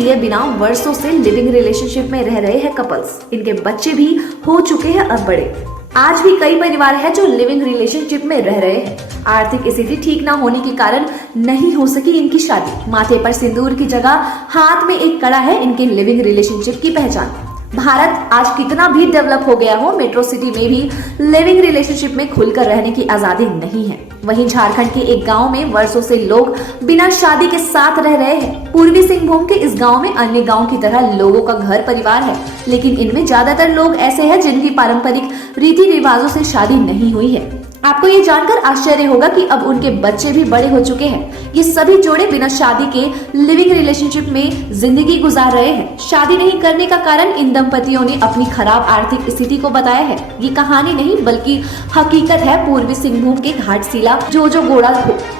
लिए बिना वर्षों से लिविंग रिलेशनशिप में रह रहे हैं कपल्स। इनके बच्चे भी हो चुके हैं अब बड़े। आज भी कई परिवार है जो लिविंग रिलेशनशिप में रह रहे हैं। आर्थिक स्थिति ठीक ना होने के कारण नहीं हो सकी इनकी शादी। माथे पर सिंदूर की जगह हाथ में एक कड़ा है इनके लिविंग रिलेशनशिप की पहचान। भारत आज कितना भी डेवलप हो गया हो, मेट्रो सिटी में भी लिविंग रिलेशनशिप में खुलकर रहने की आजादी नहीं है। वहीं झारखंड के एक गांव में वर्षों से लोग बिना शादी के साथ रह रहे हैं। पूर्वी सिंहभूम के इस गांव में अन्य गांव की तरह लोगों का घर परिवार है, लेकिन इनमें ज्यादातर लोग ऐसे हैं जिनकी पारंपरिक रीति रिवाजों से शादी नहीं हुई है। आपको ये जानकर आश्चर्य होगा कि अब उनके बच्चे भी बड़े हो चुके हैं। ये सभी जोड़े बिना शादी के लिविंग रिलेशनशिप में जिंदगी गुजार रहे हैं। शादी नहीं करने का कारण इन दंपतियों ने अपनी खराब आर्थिक स्थिति को बताया है। ये कहानी नहीं बल्कि हकीकत है पूर्वी सिंहभूम के घाटशिला जोजोगोड़ा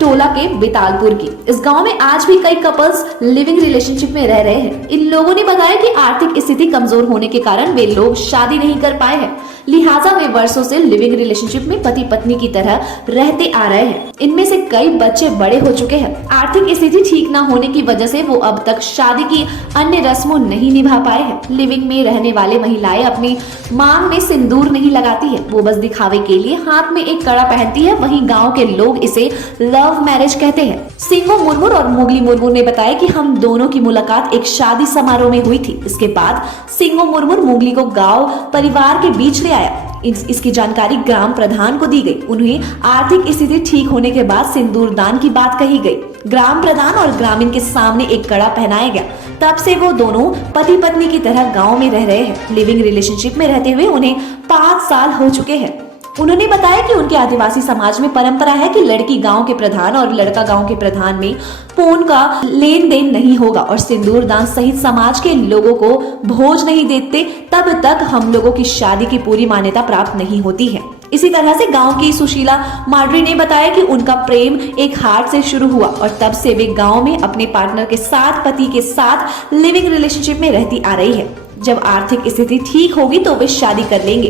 टोला के बेतालपुर की। इस गाँव में आज भी कई कपल्स लिविंग रिलेशनशिप में रह रहे हैं। इन लोगों ने बताया कि आर्थिक स्थिति कमजोर होने के कारण वे लोग शादी नहीं कर पाए हैं, लिहाजा वे वर्षों से लिविंग रिलेशनशिप में पति पत्नी की तरह रहते आ रहे हैं। इनमें से कई बच्चे बड़े हो चुके हैं। आर्थिक स्थिति ठीक न होने की वजह से वो अब तक शादी की अन्य रस्मों नहीं निभा पाए हैं। लिविंग में रहने वाले महिलाएं अपनी मांग में सिंदूर नहीं लगाती है, वो बस दिखावे के लिए हाथ में एक कड़ा पहनती है। वहीं गाँव के लोग इसे लव मैरिज कहते हैं। सिंगो मुर्मू और मोगली मुर्मू ने बताया कि हम दोनों की मुलाकात एक शादी समारोह में हुई थी। इसके बाद सिंगो मुर्मू मोगली को गाँव परिवार के बीच ले आया। इसकी जानकारी ग्राम प्रधान को दी गई। उन्हें आर्थिक स्थिति ठीक होने के बाद सिंदूर दान की बात कही गई। ग्राम प्रधान और ग्रामीण के सामने एक कड़ा पहनाया गया। तब से वो दोनों पति पत्नी की तरह गांव में रह रहे हैं। लिविंग रिलेशनशिप में रहते हुए उन्हें 5 साल हो चुके हैं। उन्होंने बताया कि उनके आदिवासी समाज में परंपरा है कि लड़की गांव के प्रधान और लड़का गांव के प्रधान में फोन का लेन देन नहीं होगा और सिंदूर दान सहित समाज के लोगों को भोज नहीं देते तब तक हम लोगों की शादी की पूरी मान्यता प्राप्त नहीं होती है। इसी तरह से गांव की सुशीला माडरी ने बताया कि उनका प्रेम एक हाट से शुरू हुआ और तब से वे गांव में अपने पार्टनर के साथ पति के साथ लिविंग रिलेशनशिप में रहती आ रही है। जब आर्थिक स्थिति ठीक होगी तो वे शादी कर लेंगे।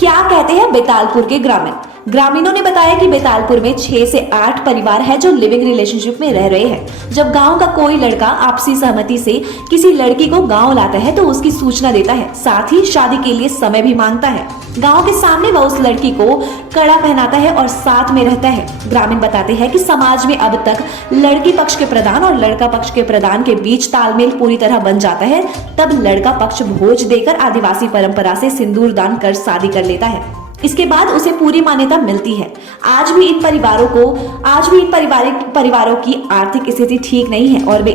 क्या कहते हैं बेतालपुर के ग्रामीणों ने बताया कि बेतालपुर में 6 से 8 परिवार है जो लिविंग रिलेशनशिप में रह रहे हैं। जब गांव का कोई लड़का आपसी सहमति से किसी लड़की को गांव लाता है तो उसकी सूचना देता है, साथ ही शादी के लिए समय भी मांगता है। गांव के सामने वह उस लड़की को कड़ा पहनाता है और साथ में रहता है। ग्रामीण बताते हैं कि समाज में अब तक लड़की पक्ष के प्रधान और लड़का पक्ष के प्रधान के बीच तालमेल पूरी तरह बन जाता है, तब लड़का पक्ष भोज देकर आदिवासी परंपरा से सिंदूर दान कर शादी कर लेता है। इसके बाद उसे पूरी मान्यता मिलती है। आज भी इन परिवारों की आर्थिक स्थिति ठीक नहीं है और वे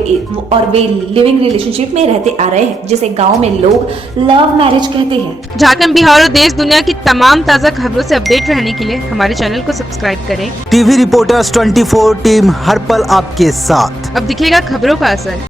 लिविंग रिलेशनशिप में रहते आ रहे हैं, जिसे गांव में लोग लव मैरिज कहते हैं। झारखंड, बिहार और देश दुनिया की तमाम ताज़ा खबरों से अपडेट रहने के लिए हमारे चैनल को सब्सक्राइब करें। टीवी रिपोर्टर्स 24 टीम हर पल आपके साथ। अब दिखेगा खबरों का असर।